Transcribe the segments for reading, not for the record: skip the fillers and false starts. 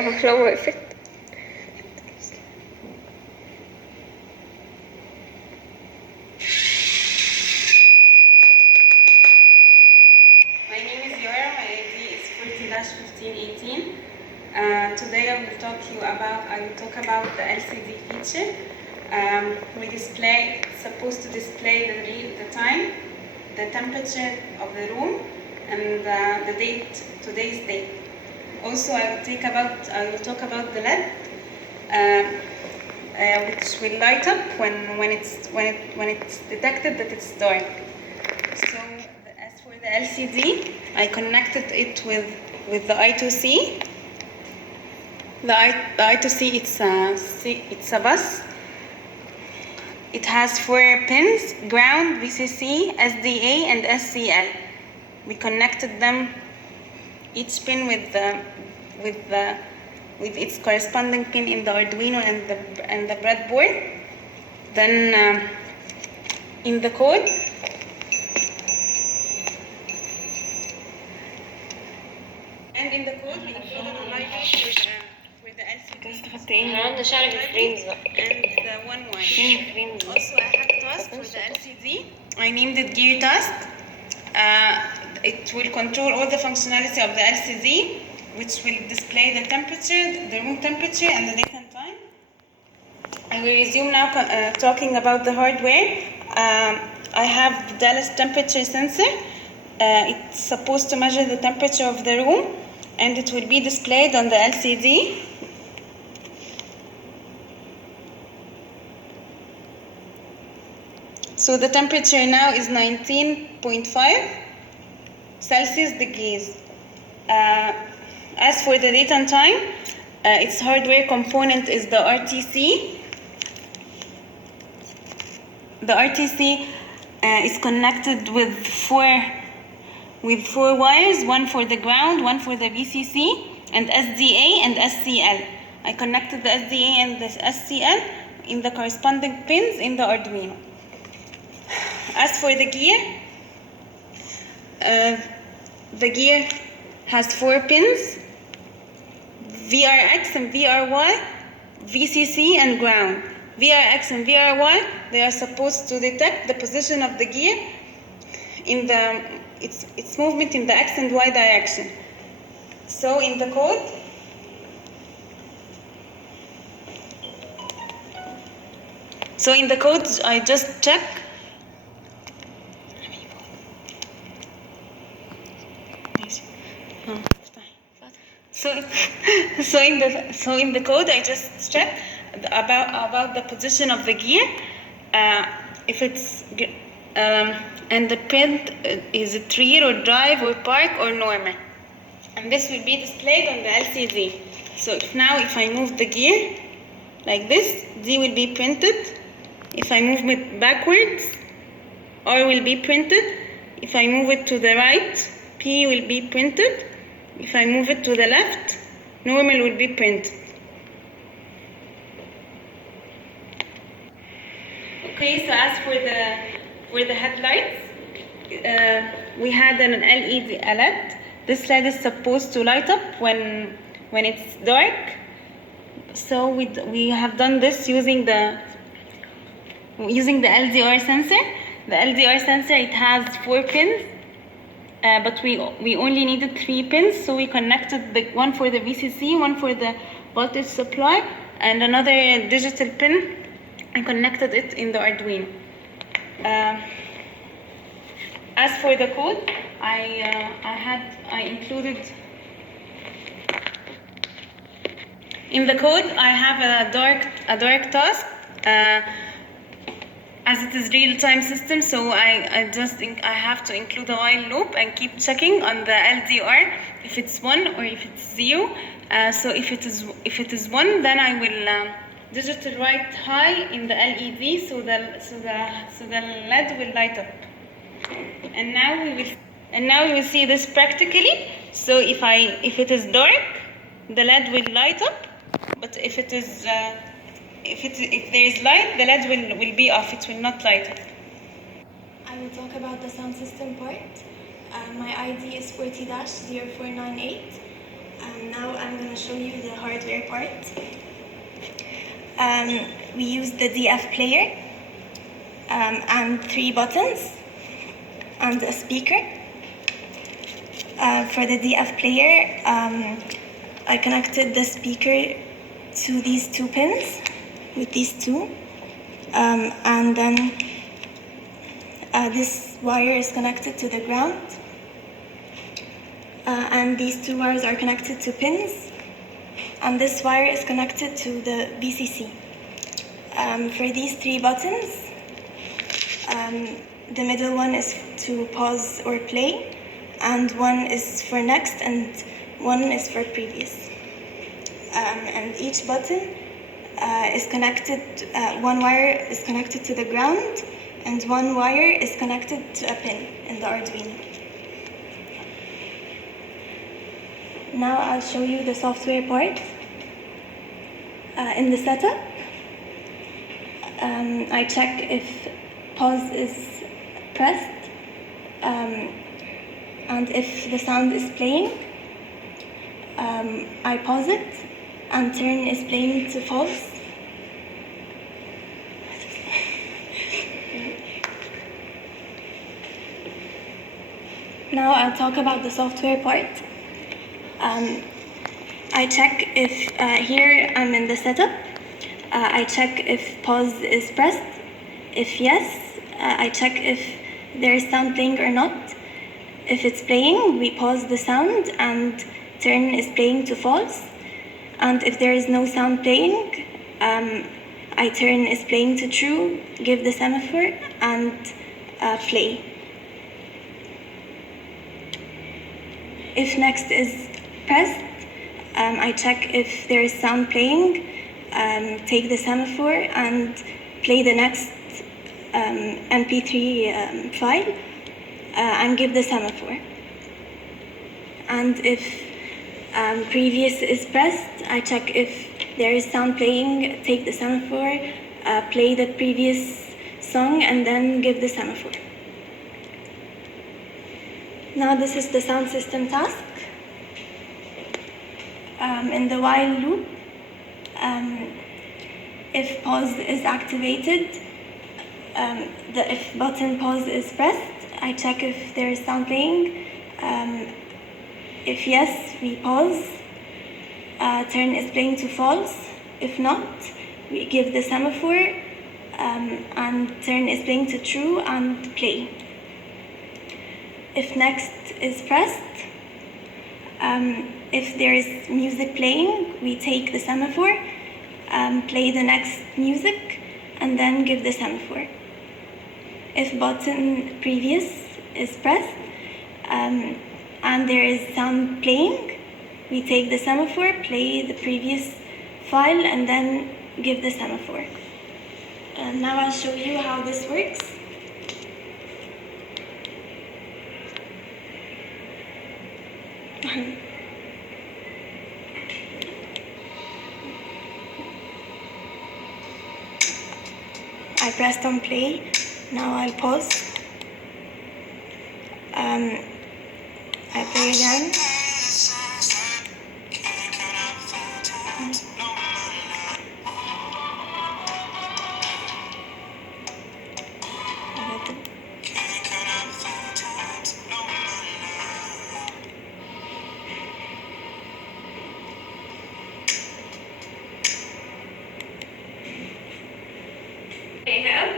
لو وقفت. My name is Yara. My ID is 40-1518. Today I will talk about the LCD feature. It's supposed to display the time, the temperature of the room, and the date, today's date. Also, I will talk about the LED, which will light up when it's detected that it's dark. So, as for the LCD, I connected it with the I2C. The I2C, it's a bus. It has 4 pins: ground, VCC, SDA, and SCL. We connected them, each pin with its corresponding pin in the Arduino and the breadboard. Then in the code, we included a lighter for the LCD and the 1 wire. Also, I have a task for the LCD. I named it Gear Task. It will control all the functionality of the LCD, which will display the temperature, the room temperature, and the date and time. I will resume now talking about the hardware. I have the Dallas temperature sensor. It's supposed to measure the temperature of the room, and it will be displayed on the LCD. So the temperature now is 19.5 Celsius degrees. As for the date and time, its hardware component is the RTC. The RTC is connected with four wires, one for the ground, one for the VCC, and SDA and SCL. I connected the SDA and the SCL in the corresponding pins in the Arduino. As for the gear has 4 pins: VRX and VRY, VCC, and ground. VRX and VRY, they are supposed to detect the position of the gear in its movement in the X and Y direction. So in the code, I just check. So in the code, I just check about the position of the gear, if it's and the pin is it rear or drive or park or normal, and this will be displayed on the LCD. So if I move the gear like this, D will be printed. If I move it backwards, R will be printed. If I move it to the right, P will be printed. If I move it to the left, normal will be printed. Okay, so as for the headlights, we had an LED. This LED is supposed to light up when it's dark. So we have done this using the LDR sensor. The LDR sensor, it has 4 pins. But we only needed 3 pins, so we connected one for the VCC, one for the voltage supply, and another digital pin. I connected it in the Arduino. As for the code, I included in the code. I have a dark task. As it is real-time system, so I have to include a while loop and keep checking on the LDR if it's 1 or if it's 0. So if it is 1, then I will digital write high in the LED, so the LED will light up. And now we will see this practically. So if it is dark, the LED will light up, but if there is light, the LED will be off. It will not light up. I will talk about the sound system part. My ID is 40-0498. Now I'm going to show you the hardware part. We use the DF player and 3 buttons and a speaker. For the DF player, I connected the speaker to these 2 pins with these 2, and then this wire is connected to the ground, and these 2 wires are connected to pins, and this wire is connected to the VCC. For these 3 buttons, the middle one is to pause or play, and one is for next, and one is for previous. And each button is connected, one wire is connected to the ground, and one wire is connected to a pin in the Arduino. Now I'll show you the software part. In the setup, I check if pause is pressed, and if the sound is playing, I pause it and turn is playing to false. Now I'll talk about the software part. I check if, here I'm in the setup, I check if pause is pressed. If yes, I check if there is sound playing or not. If it's playing, we pause the sound and turn is playing to false. And if there is no sound playing, I turn is playing to true, give the semaphore, and play. If next is pressed, I check if there is sound playing, take the semaphore and play the next MP3 file and give the semaphore. And if previous is pressed, I check if there is sound playing, take the semaphore, play the previous song, and then give the semaphore. Now this is the sound system task. In the while loop, if pause is activated, if button pause is pressed, I check if there is sound playing. If yes, we pause, turn is playing to false. If not, we give the semaphore, and turn is playing to true and play. If next is pressed, if there is music playing, we take the semaphore, play the next music, and then give the semaphore. If button previous is pressed, and there is sound playing, we take the semaphore, play the previous file, and then give the semaphore. And now I'll show you how this works. I pressed on play. Now I'll pause. I play again. I have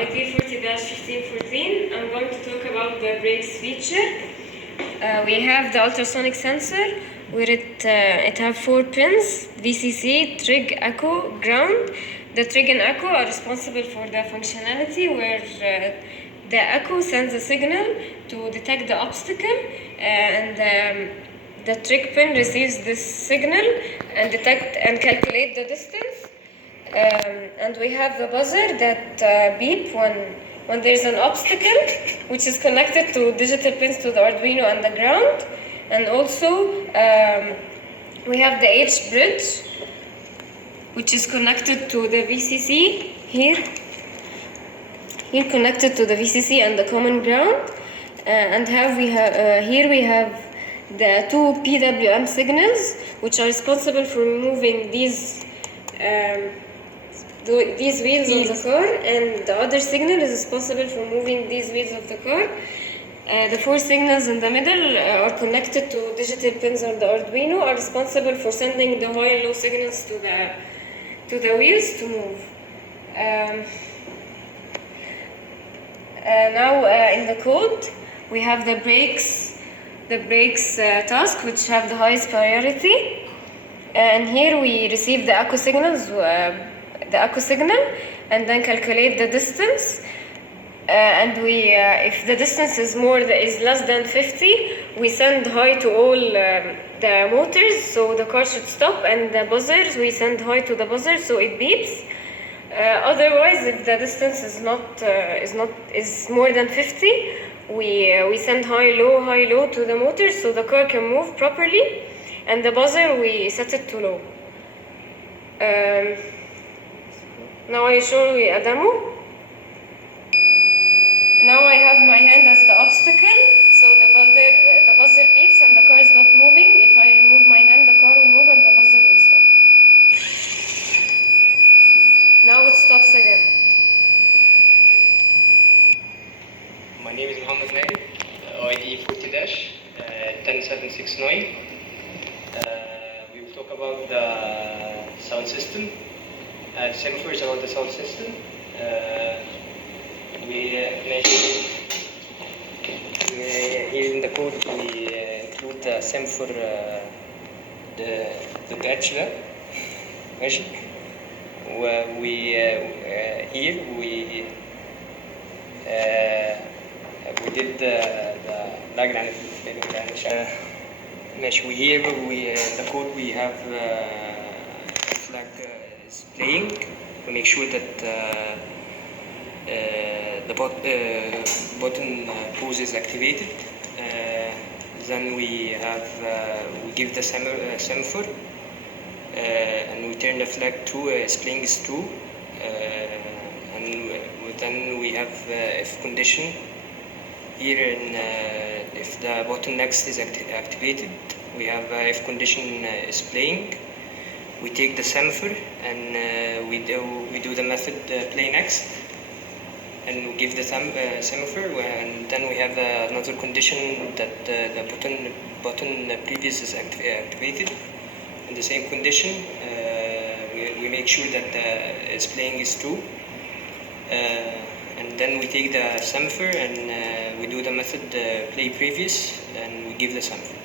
IP 40-1514. I'm going to talk about the brakes feature. We have the ultrasonic sensor where it have 4 pins: VCC, trig, echo, ground. The trig and echo are responsible for the functionality where the echo sends a signal to detect the obstacle, and the trig pin receives this signal and detect and calculate the distance. And we have the buzzer that beep when there's an obstacle, which is connected to digital pins to the Arduino and the ground. And also we have the H bridge, which is connected to the VCC here connected to the VCC and the common ground. And here we have the two PWM signals, which are responsible for moving these wheels of the car, and the other signal is responsible for moving these wheels of the car. The four signals in the middle are connected to digital pins on the Arduino, are responsible for sending the high and low signals to the wheels to move. Now in the code we have the brakes task, which have the highest priority, and here we receive the echo signals, and then calculate the distance. And we, if the distance is less than 50, we send high to all the motors, so the car should stop, and the buzzers, we send high to the buzzer, so it beeps. Otherwise, if the distance is more than 50, we send high low to the motors, so the car can move properly, and the buzzer we set it to low. Now I show you a demo. Now I have my hand as the obstacle, so the buzzer beeps and the car is not moving. If I remove my hand, the car will move and the buzzer will stop. Now it stops again. My name is Mohammed Nail, ID 40-10769. We will talk about the sound system, semaphores about the sound system. Here in the code we include the semaphore, the patch ده ماشي. Here we did the diagram. Here in the code we have flag is playing. We make sure that the button pose is activated. Then we give the semaphore, and we turn the flag true, playing is true, and then we have if condition. Here, if the button next is activated, we have if condition is playing. We take the semaphore and we do the method play next, and we give the semaphore, and then we have another condition that the button previous is activated. In the same condition, we make sure that its playing is true, and then we take the semaphore and we do the method play previous, and we give the semaphore.